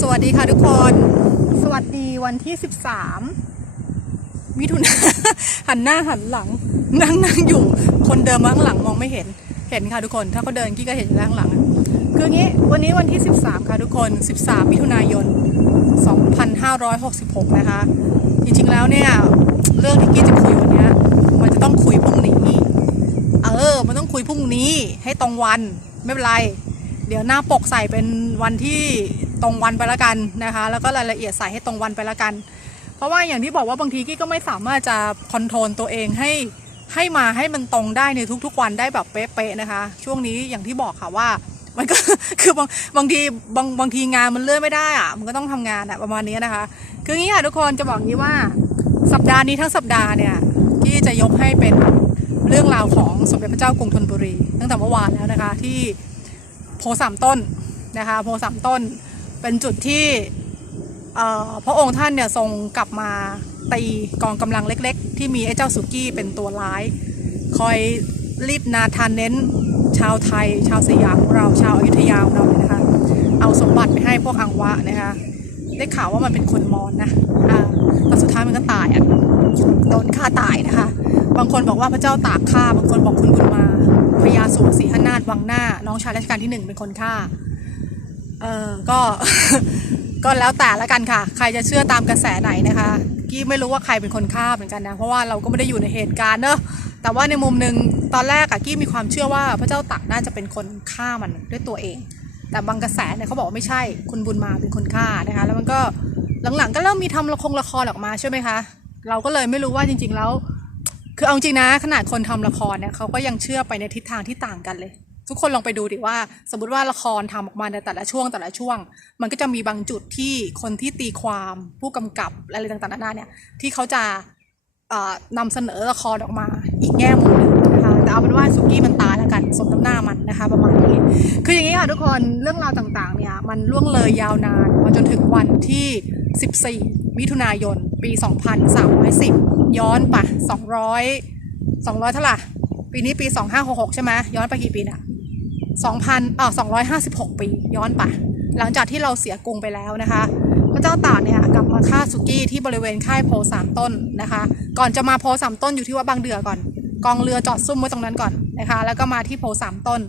สวัสดีค่ะทุกคน สวัสดีวันที่13มิถุนาหันหน้าหันหลัง นั่งนั่งอยู่ คนเดินมาข้างหลังมองไม่เห็น เห็นค่ะทุกคน ถ้าเขาเดินกี้ก็เห็นข้างหลัง คืองี้ วันนี้วันที่13ค่ะทุกคน13มิถุนายน2566นะคะ จริงๆแล้วเนี่ย เรื่องที่กี้จะคุยวันนี้มันจะต้องคุยพรุ่งนี้ เออ มันต้องคุยพรุ่งนี้ให้ตรงวัน ไม่เป็นไร เดี๋ยวหน้าปกใส่เป็นวันที่ ตรงวันไปแล้วกันนะคะ แล้วก็รายละเอียดใส่ให้ตรงวันไปแล้วกัน เพราะว่าอย่างที่บอกว่าบางทีกี้ก็ไม่สามารถจะคอนโทรลตัวเองให้ให้มาให้มันตรงได้ในทุกๆวันได้แบบเป๊ะๆนะคะ ช่วงนี้อย่างที่บอกค่ะว่ามันก็คือบางบางทีบางบางทีงานมันเลื่อนไม่ได้อะมันก็ต้องทำงานอะประมาณนี้นะคะ คืองี้ค่ะทุกคนจะบอกงี้ว่าสัปดาห์นี้ทั้งสัปดาห์เนี่ยกี้จะยกให้เป็นเรื่องราวของสมเด็จพระเจ้ากรุงธนบุรี ตั้งแต่เมื่อวานแล้วนะคะที่โพสามต้นนะคะโพสามต้น เป็นจุดที่พระองค์ท่านเนี่ยทรงกลับมาตีกองกำลังเล็กๆ ที่มีไอ้เจ้าสุกี้เป็นตัวร้าย คอยรีบนาทานเน้น ชาวไทย ชาวสยามของเราชาวอยุธยาของเราเนี่ยนะคะเอาสมบัติไปให้พวกอังวะนะคะได้ข่าวว่ามันเป็นคนมอญนะอ่าแต่สุดท้ายมันก็ตายอะโดนฆ่าตายนะคะ บางคนบอกว่าพระเจ้าตากฆ่า บางคนบอกคุณบุญมาพญาสูงศรีหนาถวังหน้า น้องชายรัชกาลที่หนึ่งเป็นคนฆ่า เออก็ก็แล้วแต่ละกันค่ะ ใครจะเชื่อตามกระแสไหนนะคะกี้ไม่รู้ว่าใครเป็นคนฆ่าเหมือนกันนะ เพราะว่าเราก็ไม่ได้อยู่ในเหตุการณ์เนอะแต่ว่าในมุมหนึ่งตอนแรกอะกี้มีความเชื่อว่าพระเจ้าตากน่าจะเป็นคนฆ่ามันด้วยตัวเอง แต่บางกระแสเนี่ยเขาบอกว่าไม่ใช่คุณบุญมาเป็นคนฆ่านะคะ แล้วมันก็หลังๆก็เริ่มมีทำละครละครออกมาใช่ไหมคะ เราก็เลยไม่รู้ว่าจริง ๆแล้ว คือเอาจริงนะขนาดคนทำละครเนี่ยเขาก็ยังเชื่อไปในทิศทางที่ต่างกันเลย ทุกคนลองไปดูดิว่า สมมติว่าละครทำออกมาในแต่ละช่วงแต่ละช่วง มันก็จะมีบางจุดที่คนที่ตีความผู้กำกับอะไรต่างๆนานาเนี่ยที่เขาจะเอ่อนำเสนอละครออกมาอีกแง่มุมหนึ่งนะคะแต่เอาเป็นว่าสุกี้มันตายแล้วกันสมน้ำหน้ามันนะคะ ประมาณนี้ คืออย่างนี้ค่ะทุกคนเรื่องราวต่างๆเนี่ยมันล่วงเลยยาวนานมาจนถึงวันที่ 14 มิถุนายน ปี 2310 ย้อนไป200 200 เท่าไหร่ปีนี้ปี 2566 ใช่ไหมย้อนไปกี่ปีเนี่ย 2,000อ่อ256 ปี ย้อนไป หลังจากที่เราเสียกรุงไปแล้วนะคะ พระเจ้าตากเนี่ยกลับมาฆ่าสุกี้ที่บริเวณค่ายโพสามต้นนะคะ ก่อนจะมาโพสามต้นอยู่ที่วัดบางเดือก่อน กองเรือจอดซุ่มไว้ตรงนั้นก่อนนะคะ แล้วก็มาที่โพสามต้น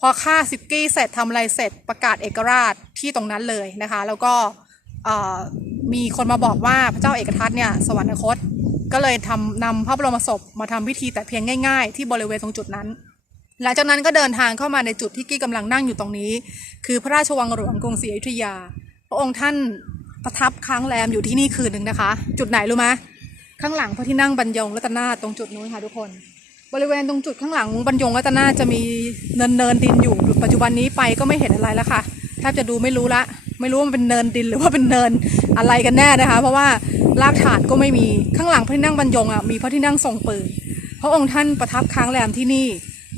พอฆ่าสุกี้เสร็จทำอะไรเสร็จประกาศเอกราชที่ตรงนั้นเลยนะคะ แล้วก็มีคนมาบอกว่าพระเจ้าเอกทัตเนี่ยสวรรคตก็เลยทำนำพระบรมศพมาทำพิธีแต่เพียงง่าย ๆ ที่บริเวณตรงจุดนั้น หลังจากนั้นก็เดินทางเข้ามาในจุดที่กี้กำลังนั่งอยู่ตรงนี้ คือพระราชวังหลวงกรุงศรีอยุธยา พระองค์ท่านประทับค้างแรมอยู่ที่นี่คืนหนึ่งนะคะ จุดไหนรู้ไหมข้างหลังพระที่นั่งบรรยงรัตนาตรงจุดนู้นค่ะทุกคน บริเวณตรงจุดข้างหลังบรรยงรัตนาจะมีเนินเนินดินอยู่ ปัจจุบันนี้ไปก็ไม่เห็นอะไรแล้วค่ะแทบจะดูไม่รู้ละ ไม่รู้ว่ามันเป็นเนินดินหรือว่าเป็นเนินอะไรกันแน่นะคะ เพราะว่ารากฐานก็ไม่มีข้างหลังพระที่นั่งบรรยงอะมีพระที่นั่งทรงปืนพระองค์ท่านประทับค้างแรมที่นี่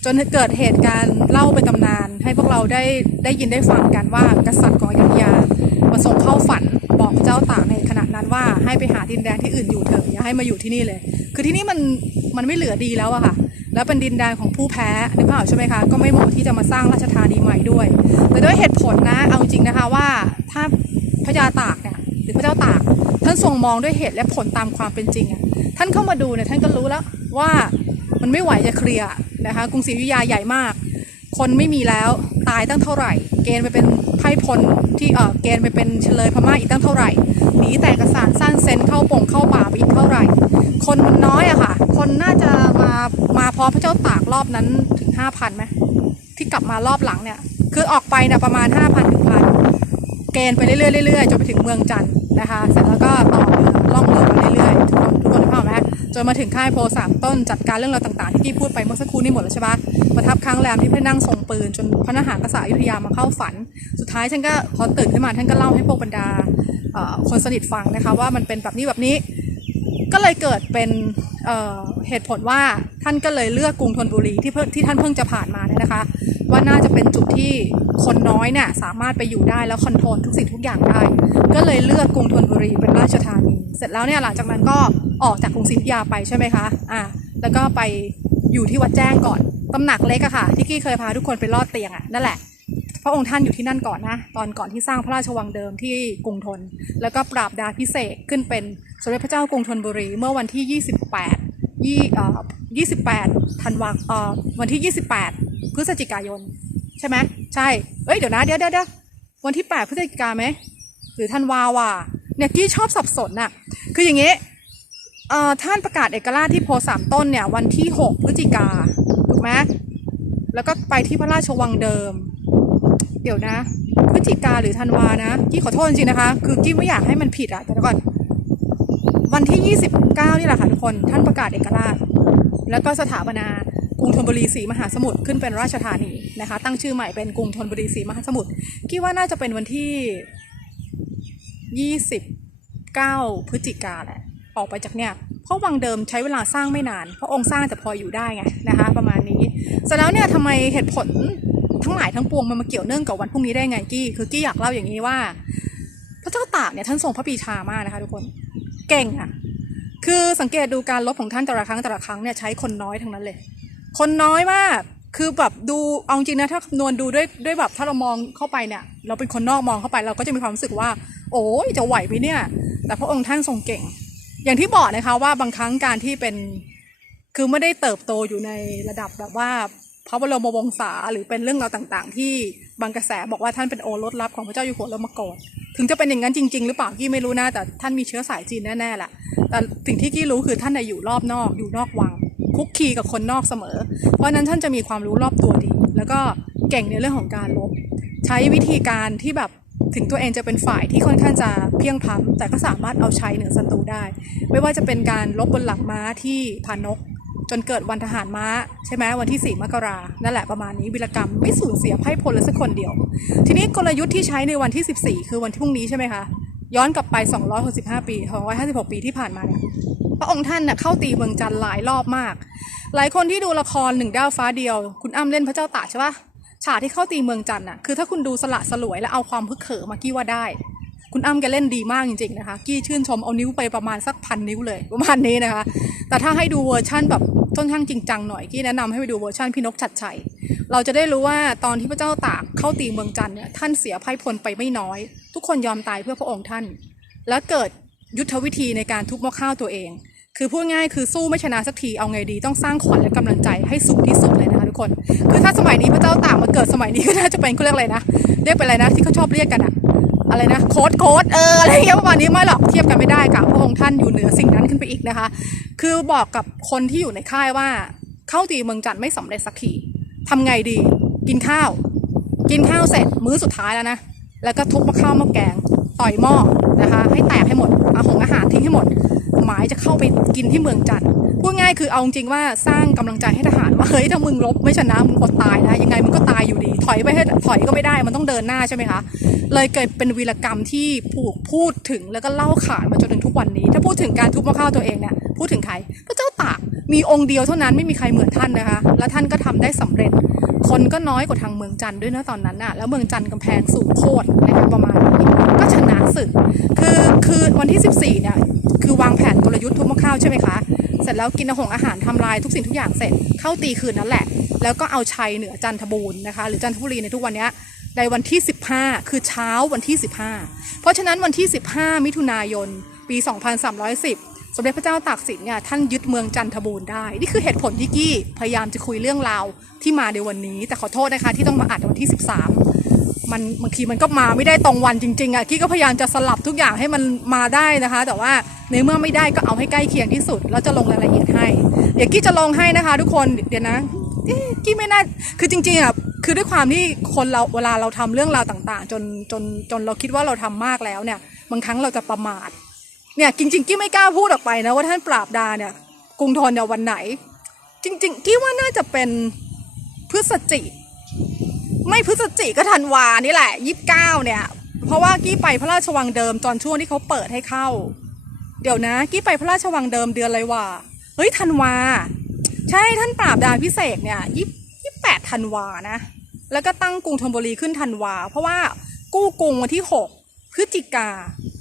จนเกิดเหตุการณ์เล่าเป็นตำนาน ให้พวกเราได้ได้ยินได้ฟังกันว่ากษัตริย์ของอยุธยามาทรงค์เข้าฝันบอกเจ้าตากในขณะนั้นว่าให้ไปหาดินแดนที่อื่นอยู่เถอะอย่าให้มาอยู่ที่นี่เลย คือที่นี่มันมันไม่เหลือดีแล้วอะค่ะ แล้วเป็นดินแดนของผู้แพ้นึกภาพออกใช่ไหมคะก็ไม่เหมาะที่จะมาสร้างราชธานีใหม่ด้วย แต่ด้วยเหตุผลนะเอาจริงนะคะว่าถ้าพระยาตากเนี่ยหรือพระเจ้าตาก ท่านทรงมองด้วยเหตุและผลตามความเป็นจริงอะท่านเข้ามาดูเนี่ยท่านก็รู้แล้วว่ามันไม่ไหวจะเคลียร์ นะคะกรุงศรีอยุธยาใหญ่มาก คนไม่มีแล้วตายตั้งเท่าไหร่ เกณฑ์ไปเป็นไพร่พลที่เออเกณฑ์ไปเป็นเฉลยพม่าอีกตั้งเท่าไหร่หนีแต่เอกสารสั้นเซนเข้าป่งเข้าป่าไปอีกเท่าไหร่ คนมันน้อยอะค่ะ คนน่าจะมามาพร้อมพระเจ้าตากรอบนั้นถึงห้าพันไหมที่กลับมารอบหลังเนี่ย คือออกไปเนี่ยประมาณห้าพันถึงพันเกณฑ์ไปเรื่อยๆเรื่อยๆจนไปถึงเมืองจันทร์นะคะ เสร็จแล้วก็ต่อเรือล่องเรือมาเรื่อยๆ จนมาถึงค่ายโพสามต้นจัดการเรื่องราวต่างๆ ที่พี่พูดไปเมื่อสักครู่นี้หมดแล้วใช่ปะประทับค้างแรมที่พระนั่งทรงปืน จนพระนหากษัตริย์อยุธยามาเข้าฝัน สุดท้ายท่านก็พอตื่นขึ้นมาท่านก็เล่าให้พวกบรรดาคนสนิทฟังนะคะว่ามันเป็นแบบนี้แบบนี้ ก็เลยเกิดเป็นเเหตุผลว่าท่านก็เลยเลือกกรุงธนบุรีที่เพิ่งที่ท่านเพิ่งจะผ่านมาเนี่ยนะคะ ว่าน่าจะเป็นจุดที่คนน้อยเนี่ยสามารถไปอยู่ได้แล้วคอนโทรลทุกสิ่งทุกอย่างได้ ก็เลยเลือกกรุงธนบุรีเป็นราชธานี เสร็จแล้วเนี่ยหลังจากนั้นก็ ออกจากกรุงศรีอยุธยาไปใช่ไหมคะอ่าแล้วก็ไปอยู่ที่วัดแจ้งก่อนตำหนักเล็กอะค่ะที่กี้เคยพาทุกคนไปลอดเตียงอะนั่นแหละพระองค์ท่านอยู่ที่นั่นก่อนนะตอนก่อนที่สร้างพระราชวังเดิมที่กรุงธนแล้วก็ปราบดาพิเศษขึ้นเป็นสมเด็จพระเจ้ากรุงธนบุรีเมื่อวันที่ 28ยี่เอ่อ28ธันวาเอ่อวันที่ 28 พฤศจิกายน ใช่ไหมใช่เอ้ยเดี๋ยวนะเดี๋ยวเดี๋ยวเดี๋ยววันที่ 8 พฤศจิกาไหมหรือธันวาว่ะเนี่ยกี้ชอบสับสนน่ะคืออย่างงี้ ท่านประกาศเอกราชที่โพสามต้นเนี่ยวันที่ 6 พฤศจิกาถูกไหมแล้วก็ไปที่พระราชวังเดิม เดี๋ยวนะ พฤศจิกาหรือธันวานะกี้ขอโทษจริงนะคะ คือกี้ไม่อยากให้มันผิดอะแต่ก่อน วันที่ 29 นี่แหละค่ะทุกคนท่านประกาศเอกราช แล้วก็สถาปนากรุงธนบุรีศรีมหาสมุทรขึ้นเป็นราชธานีนะคะ ตั้งชื่อใหม่เป็นกรุงธนบุรีศรีมหาสมุทรกี้ว่าน่าจะเป็นวันที่ 29 พฤศจิกาแหละ ออกไปจากเนี่ยเพราะวังเดิมใช้เวลาสร้างไม่นาน เพราะองค์สร้างแต่พออยู่ได้ไงนะคะประมาณนี้เสร็จแล้วเนี่ยทำไมเหตุผลทั้งหลายทั้งปวงมันมาเกี่ยวเนื่องกับวันพรุ่งนี้ได้ไงกี้คือกี้อยากเล่าอย่างนี้ว่า พระเจ้าตากเนี่ยท่านทรงพระปีชามากนะคะทุกคนเก่งอะคือสังเกตดูการลบของท่านแต่ละครั้งแต่ละครั้งเนี่ยใช้คนน้อยทั้งนั้นเลย คนน้อยมากคือแบบดูเอาจริงนะถ้าคำนวณดูด้วยด้วยแบบถ้าเรามองเข้าไปเนี่ย เราเป็นคนนอกมองเข้าไปเราก็จะมีความรู้สึกว่า โอ้ยจะไหวไหมเนี่ย แต่พระองค์ท่านทรงเก่ง อย่างที่บอกนะคะว่าบางครั้งการที่เป็นคือไม่ได้เติบโตอยู่ในระดับแบบว่าพระบรมวงศาหรือเป็นเรื่องราวต่างๆ ที่บางกระแสบอกว่าท่านเป็นโอรสลับของพระเจ้าอยู่หัวแล้วมาก่อนถึงจะเป็นอย่างนั้นจริง ๆ หรือเปล่ากี้ไม่รู้นะแต่ท่านมีเชื้อสายจีนแน่ๆแหละแต่สิ่งที่กี้รู้คือท่านอยู่รอบนอกอยู่นอกวัง คุกคีกับคนนอกเสมอ เพราะนั้นท่านจะมีความรู้รอบตัวดี แล้วก็เก่งในเรื่องของการลบ ใช้วิธีการที่แบบ ถึงตัวเองจะเป็นฝ่ายที่ค่อนข้างจะเพียงพล้ำแต่ก็สามารถเอาใชัยเหนือศัตรูได้ ไม่ว่าจะเป็นการลบบนหลังม้าที่พานก จนเกิดวันทหารม้า ใช่ไหมวันที่ 4 มกรานั่นแหละประมาณนี้วิรกรรมไม่สูญเสียไพ่พลเลยสักคนเดียว ทีนี้กลยุทธ์ที่ใช้ในวันที่ 14 คือวันที่พรุ่งนี้ใช่ไหมคะย้อนกลับไป 265 ปี 256 ปีที่ผ่านมาเนี่ยพระองค์ท่านน่ะเข้าตีเมืองจันทร์หลายรอบมาก หลายคนที่ดูละครหนึ่งดาวฟ้าเดียว คุณอ้ำเล่นพระเจ้าตากใช่ปะ ฉากที่เข้าตีเมืองจันทร์น่ะคือถ้าคุณดูสละสลวยแล้วเอาความพึกเขิมมากี้ว่าได้ คุณอ้ำแกเล่นดีมากจริงๆนะคะ กี้ชื่นชมเอานิ้วไปประมาณสักพันนิ้วเลยประมาณนี้นะคะ แต่ถ้าให้ดูเวอร์ชั่นแบบค่อนข้างจริงจังหน่อยกี้แนะนำให้ไปดูเวอร์ชันพี่นกชัดชัยเราจะได้รู้ว่าตอนที่พระเจ้าตากเข้าตีเมืองจันทร์เนี่ยท่านเสียไพ่พลไปไม่น้อย ทุกคนยอมตายเพื่อพระองค์ท่าน และเกิดยุทธวิธีในการทุบหม้อข้าวตัวเอง คือพูดง่ายคือสู้ไม่ชนะสักทีเอาไงดีต้องสร้างขวัญและกำลังใจให้สูงที่สุดเลยนะคะ คน คือถ้าสมัยนี้พระเจ้าตากมาเกิดสมัยนี้ก็น่าจะเป็นเขาเรียกอะไรนะ เรียกเป็นอะไรนะ ที่เขาชอบเรียกกันอะอะไรนะโค้ดโค้ดเอออะไรเงี้ยประมาณนี้ไม่หรอกเทียบกันไม่ได้กับพระองค์ท่านอยู่เหนือสิ่งนั้นขึ้นไปอีกนะคะ คือบอกกับคนที่อยู่ในค่ายว่าเข้าตีเมืองจันทร์ไม่สำเร็จสักทีทำไงดี กินข้าว กินข้าวเสร็จมื้อสุดท้ายแล้วนะแล้วก็ทุบมะข้าวม้อแกงต่อยหม้อนะคะ ให้แตกให้หมดเอาของอาหารทิ้งให้หมด หมายจะเข้าไปกินที่เมืองจันทร์ ง่ายคือเอาจริงว่าสร้างกำลังใจให้ทหารว่าเฮ้ยถ้ามึงรบไม่ชนะมึงอดตายนะยังไงมึงก็ตายอยู่ดี ถอยไปให้ถอยก็ไม่ได้มันต้องเดินหน้าใช่ไหมคะเลยเกิดเป็นวีรกรรมที่ผูกพูดถึงแล้วก็เล่าขานมาจนถึงทุกวันนี้ ถ้าพูดถึงการทุบมะข้าวตัวเองเนี่ยพูดถึงใครพระเจ้าตากมีองค์เดียวเท่านั้นไม่มีใครเหมือนท่านนะคะ และท่านก็ทำได้สำเร็จ คนก็น้อยกว่าทางเมืองจันทด้วยนะตอนนั้นน่ะแล้วเมืองจันทร์กำแพงสูงโคตรนะคะประมาณนี้ก็ชนะศึก คือคือวันที่ 14เนี่ยคือวางแผนกลยุทธ์ทุบมะข้าวใช่ไหมคะ เสร็จแล้วกินอาหงอาหารทำลายทุกสิ่งทุกอย่างเสร็จเข้าตีคืนนั้นแหละ แล้วก็เอาชัยเหนือจันทบูรณ์นะคะ หรือจันทบุรีในทุกวันนี้ในวันที่ 15 คือเช้าวันที่ 15 เพราะฉะนั้นวันที่ 15 มิถุนายน ปี 2310 สมเด็จพระเจ้าตากสินเนี่ยท่านยึดเมืองจันทบูรณ์ได้ นี่คือเหตุผลที่กี้พยายามจะคุยเรื่องราวที่มาในวันนี้ แต่ขอโทษนะคะที่ต้องมาอัดในวันที่ 13 มันบางทีมันก็มาไม่ได้ตรงวันจริงๆอะกี้ก็พยายามจะสลับทุกอย่างให้มันมาได้นะคะ แต่ว่าในเมื่อไม่ได้ก็เอาให้ใกล้เคียงที่สุด แล้วจะลงรายละเอียดให้ เดี๋ยวกี้จะลงให้นะคะ ทุกคนเดี๋ยวนะกี้ไม่น่าคือจริงๆอะคือด้วยความที่คนเราเวลาเราทำเรื่องราวต่าง ๆ จนจนจนเราคิดว่าเราทำมากแล้วเนี่ย บางครั้งเราจะประมาทเนี่ยจริงๆกี้ไม่กล้าพูดออกไปนะว่าท่านปราบดาเนี่ยกรุงธนเนี่ยวันไหน จริง ๆ กี้ว่าน่าจะเป็นพฤศจิ ไม่พฤศจิก็ธันวานี่แหละยี่สิบเก้าเนี่ย เพราะว่ากี้ไปพระราชวังเดิมตอนช่วงที่เขาเปิดให้เข้า เดี๋ยวนะกี้ไปพระราชวังเดิมเดือนอะไรวะเฮ้ยธันวา ใช่ท่านปราบดาพิเศษเนี่ยยี่ยี่แปดธันวานะ แล้วก็ตั้งกรุงธนบุรีขึ้นธันวา เพราะว่ากู้กรุงวันที่หกพฤศจิกา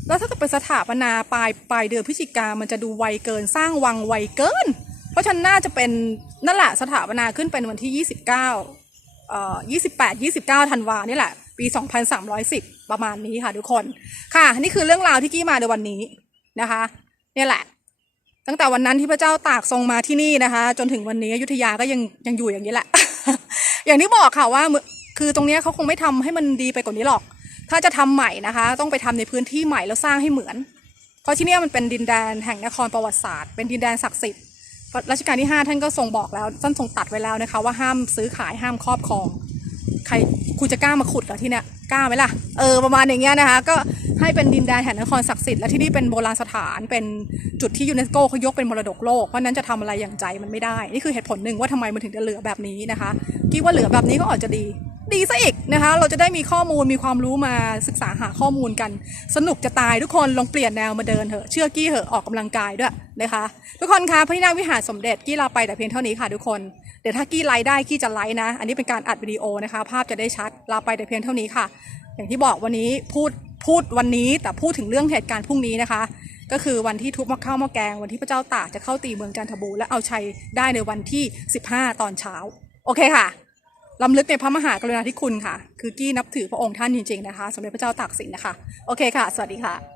แล้วถ้าเกิดเป็นสถาปนาปลายปลายเดือนพฤศจิกามันจะดูไวเกินสร้างวังไวเกิน เพราะฉันน่าจะเป็นนั่นแหละสถาปนาขึ้นเป็นวันที่29เอ่อ 28 29ธันวานี่แหละ ปี 2310 ประมาณนี้ค่ะทุกคน ค่ะ นี่คือเรื่องราวที่กี้มาในวันนี้นะคะเนี่ยแหละ ตั้งแต่วันนั้นที่พระเจ้าตากทรงมาที่นี่นะคะ จนถึงวันนี้อยุธยาก็ยังยังอยู่อย่างนี้แหละ อย่างที่บอกค่ะว่าคือตรงนี้เขาคงไม่ทำให้มันดีไปกว่านี้หรอก ถ้าจะทำใหม่นะคะ ต้องไปทำในพื้นที่ใหม่แล้วสร้างให้เหมือน เพราะที่นี่มันเป็นดินแดนแห่งนครประวัติศาสตร์ เป็นดินแดนศักดิ์สิทธิ์ รัชกาลที่ 5 ท่านก็ทรงบอกแล้วท่านทรงตัดไว้แล้วนะคะ ว่าห้ามซื้อขายห้ามครอบครอง ใครคุณจะกล้ามาขุดเหรอที่เนี่ยกล้าไหมล่ะเออประมาณอย่างเงี้ยนะคะ ก็ให้เป็นดินแดนแห่งนครศักดิ์สิทธิ์และที่นี่เป็นโบราณสถานเป็นจุดที่ยูเนสโกเขายกเป็นมรดกโลกเพราะนั้นจะทำอะไรอย่างใจมันไม่ได้ นี่คือเหตุผลหนึ่งว่าทำไมมันถึงจะเหลือแบบนี้นะคะคิดว่าเหลือแบบนี้ก็อาจจะดี ดีซะอีกนะคะ เราจะได้มีข้อมูลมีความรู้มาศึกษาหาข้อมูลกัน สนุกจะตายทุกคนลองเปลี่ยนแนวมาเดินเถอะเชื่อกี้เหอะออกกำลังกายด้วยนะคะ ทุกคนคะพระที่นั่งวิหารสมเด็จกี้ลาไปแต่เพียงเท่านี้ค่ะทุกคน เดี๋ยวถ้ากี้ไลฟ์ได้กี้จะไลฟ์นะ อันนี้เป็นการอัดวิดีโอนะคะ ภาพจะได้ชัดลาไปแต่เพียงเท่านี้ค่ะ อย่างที่บอกวันนี้พูดพูดวันนี้แต่พูดถึงเรื่องเหตุการณ์พรุ่งนี้นะคะ ก็คือวันที่ทุบมะข้าวมะแกง วันที่พระเจ้าตากจะเข้าตีเมืองจันทบูรและเอาชัยได้ในวันที่ 15 ตอนเช้า โอเคค่ะ ลำลึกในพระมหากรุณาธิคุณค่ะ คือกี้นับถือพระองค์ท่านจริงๆนะคะ สมเด็จพระเจ้าตากสินนะคะ โอเคค่ะ สวัสดีค่ะ